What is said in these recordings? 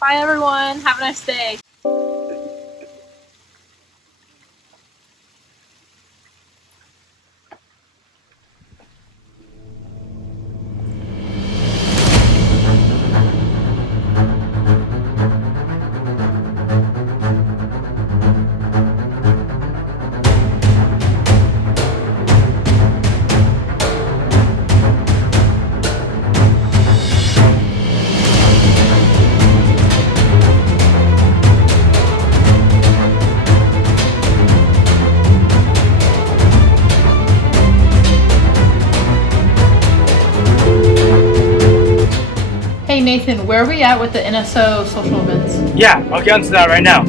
Bye, everyone. Have a nice day. Hey Nathan, where are we at with the NSO social events? Yeah, I'll get onto that right now.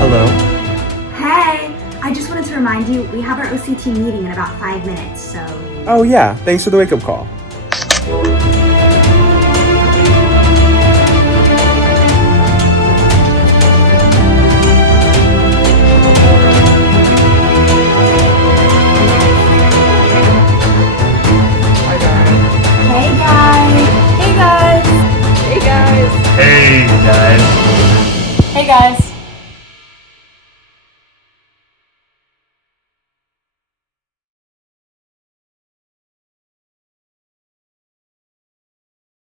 Hello. Hey, I just wanted to remind you, we have our OCT meeting in about 5 minutes, so... Oh yeah, thanks for the wake-up call. Hey guys! Hey guys.